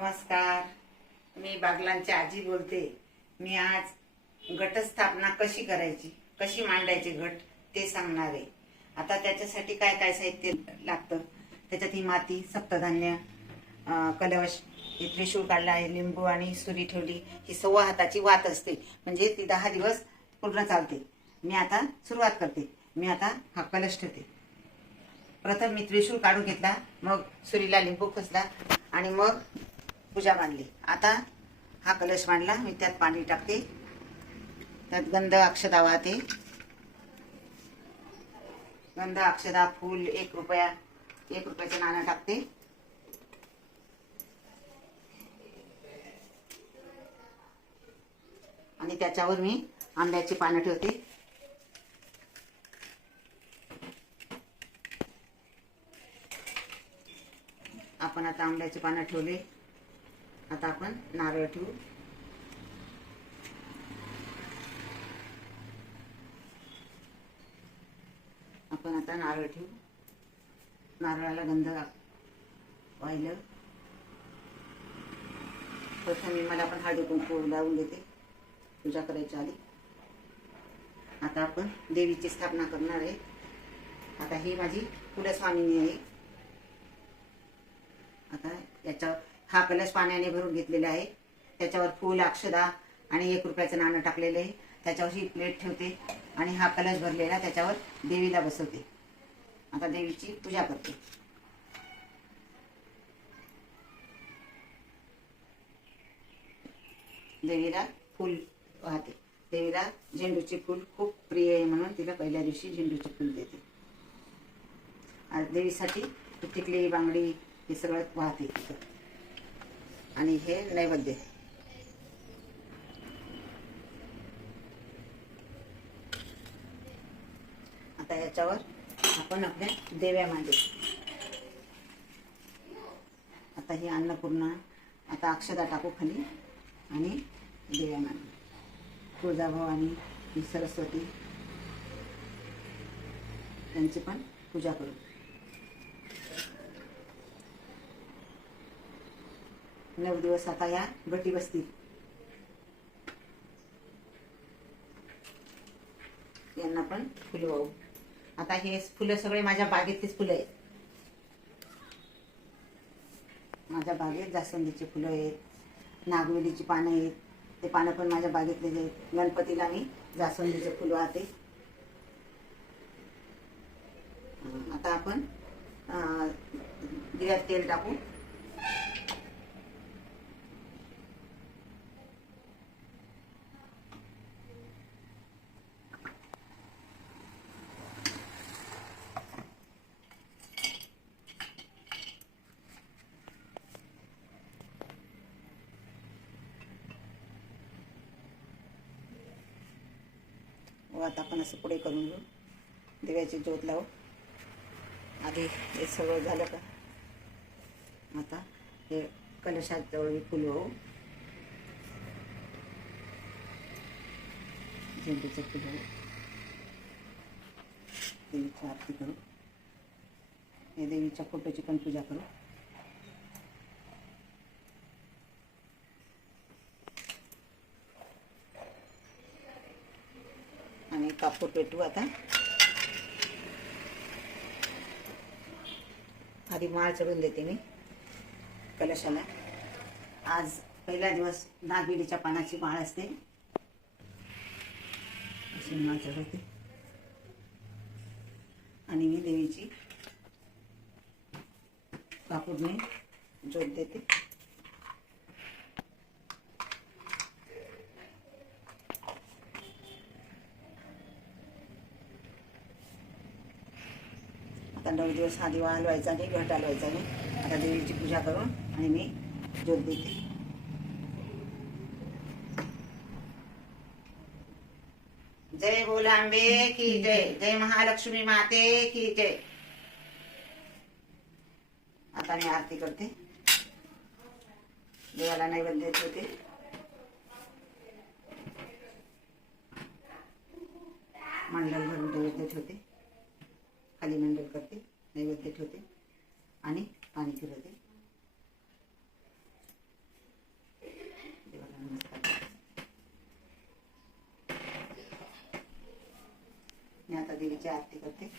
नमस्कार. मी बागलांची आजी बोलते. मी आज घटस्थापना कशी करायची कशी मांडायची घट ते सांगणार आहे. आता त्याच्यासाठी काय काय साहित्य लागतं? त्याच्यात ही माती सप्तधान्य कलवश कलश हे त्रिशूळ काढला आहे लिंबू आणि सुरी ठेवली. ही सव्वा हाताची वात असते. म्हणजे ती दहा दिवस पूर्ण चालते. मी आता सुरुवात करते. मी आता हा कलश ठेवते. प्रथम मी त्रिशूळ काढून घेतला मग सुरीला लिंबू खसला आणि मग पूजा मांडली आता हा कलश मांडला मी त्यात पाणी टाकते. त्यात गंध अक्षदा वाहते. गंध अक्षदा फूल एक रुपया एक रुपयाचं नाणं टाकते. आणि त्याच्यावर मी आंब्याची पानं ठेवते. आपण आता आंब्याची पानं ठेवले. आता आपण नारळ ठेवू. आपण आता नारळ ठेवू. नारळाला गंध वाहिलं. प्रथम मला पण हळदी कुंकू लावून देते. पूजा करायच्या आधी. आता आपण देवीची स्थापना करणार आहे. आता ही माझी कुलस्वामिनी आहे. आता याच्या हा कलश पाण्याने भरून घेतलेला आहे. त्याच्यावर फूल अक्षदा आणि एक रुपयाचं नाणं टाकलेलं आहे. त्याच्यावर ही प्लेट ठेवते आणि हा कलश भरलेला त्याच्यावर देवीला बसवते. आता देवीची पूजा करते. देवीला फूल वाहते. देवीला झेंडूचे फूल खूप प्रिय आहे म्हणून तिला पहिल्या दिवशी झेंडूचे फूल देते. आज देवीसाठी टिकली बांगडी हे सगळं वाहते तिथं. आणि हे नैवेद्य. आता याच्यावर आपण आपल्या देव्या मांडू. आता ही अन्नपूर्णा आता अक्षदा टाकू खाली आणि देव्या मांडू. तुळजाभवानी ही सरस्वती त्यांची पण पूजा करू. नऊ दिवस आता या बटी बसतील. यांना पण फुलं वाहू. आता हे फुलं सगळे माझ्या बागेतलीच फुलं आहेत. माझ्या बागेत जास्वंदीची फुलं आहेत नागवेलीची पानं आहेत ते पानं पण माझ्या बागेतलेच आहेत. गणपतीला मी जास्वंदीचे फुलं वाहते. आता आपण दिव्यात तेल टाकू. व आता आपण असं पुढे करून घेऊ. दिव्याची ज्योत लावू. आधी हे सगळं झालं का? आता हे कलशात जवळ होऊ. झेंडूचं फुल देवीची आरती करू. हे देवीच्या फोटोची पण पूजा करू आणि कापूर पेटू आता. आधी माळ चढून देते मी कलशाला. आज पहिला दिवस नागविडीच्या पानाची माळ असते. अशी माळ चढवते. आणि मी देवीची कापूरने जोत देते. आता नऊ दिवस हा दिवा हलवायचा नाही घट हलवायचा नाही. आता देवीची पूजा करून आणि मी ज्योत देते. जय बोलांबे की जय. जय महालक्ष्मी माते की जय. आता मी आरती करते. देवाला नैवेद्य होते मंडल भरून देत होते खाली मांडव करते नैवेद्य ठेवते आणि पाणी फिरवते. मी आता देवीची आरती करते.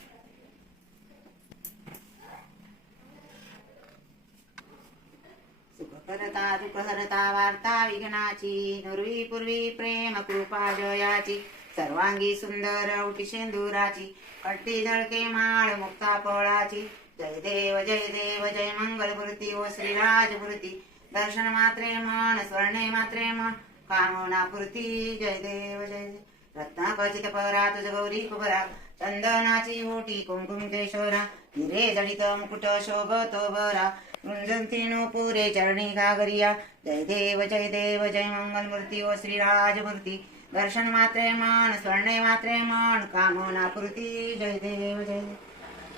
करता दुःख वार्ता विघ्नाची नुर्वी पूर्वी प्रेम कृपा जयाची. सर्वांगी सुंदर उठी शेंदुराची कट्टी झळके माळ मुक्ता पळाची. जय देव जय देव जय मंगल मूर्ती ओ श्रीराज मूर्ती दर्शन मात्रे मन स्वर्णे मात्रे मन. कामना पूर्ती जय देव जय देव. रत्ना क्वचित परा तुझ गौरी कुबरा चंदनाची ओटी कुमकुम केशोरा. हिरे जडित मुकुट शोभतो बरा रुंजंती पुरे चरणी गागरिया जय देव जय देव जय मंगल मूर्ती ओ श्रीराज मूर्ती दर्शन मात्रे मन स्वर्णे मात्रे मन कामना कृती जय देव जय।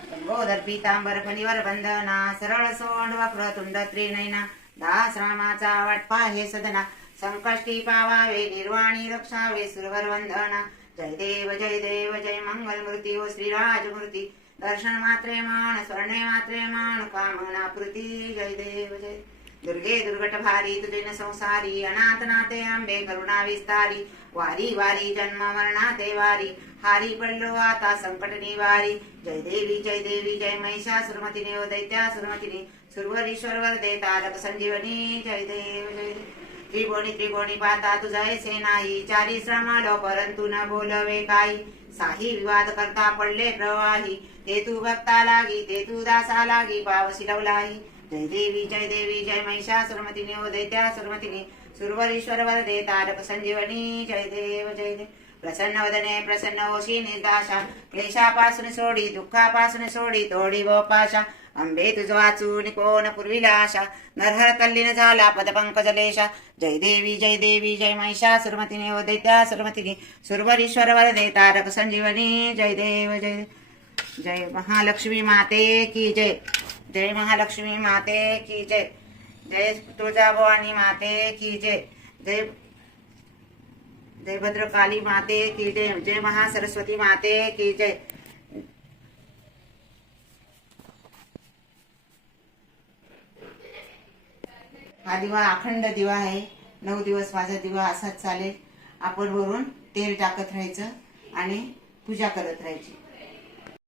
देव गोधर पीतांबर फणीवर बंधना सरळ सोंड वक्र तुंड त्रिनयना दास रामाचा वाटपा हे सदना संकष्टी पावावे निर्वाणी रक्षावे सुरवर वंदना। जय देव जय देव जय मंगल मूर्ती ओ श्रीराज मूर्ती दर्शन मात्रे मान स्वर्णे मात्रे मान कामना कृती जय देव जय। दुर्गे दुर्गट भारी तुझे संसारी अनाथ नाते आंबे करुणा विस्तारी। वारी वारी जन्म मरणाते वारी हारी पडलो आता संकट निवारी जय देवी जय देवी जय महिषासुरमतीने ओ दैत्यासुरमतीने सुरवरीश्वर वरदे तारक संजीवनी जय देव जय देव. त्रिकोणी त्रिकोणी पाता तुझा ऐसे नाही चारी श्रमालो परंतु न बोलवे काही. साही विवाद करता पडले प्रवाही ते तू भक्ता लागी ते तू दासा लागी पावसी लवलाही. जय देवी जय देवी जय महिषासुरमतीने ओ दैत्यासुरमतीने सुरवरीश्वर वरदे तारक संजीवनी जय देव जय देव प्रसन्न वदने प्रसन्न ओशी निर्दाशा क्लेशापासून सोडी दुःखापासून सोडी तोडी गोपाशा। अंबे तुझ वाचून कोण पूर्वीला आशा नरहर तल्लीन झाला पदपंकजलेशा जय देवी जय देवी जय महिषा सुरमतीने दैत्या सुरमतीने सुरवरीश्वर वरदे तारक संजीवनी जय देव जय। जय महालक्ष्मी माते की जय। जय महालक्ष्मी माते की जय। जय तुळजाभवानी माते की जय. जय जयभद्र काली माते की जय. जय महासरस्वती माते की जय. हा दिवा अखंड दिवा आहे. नऊ दिवस माझा दिवा असाच चालेल. आपण वरून तेल टाकत राहायचं आणि पूजा करत राहायची.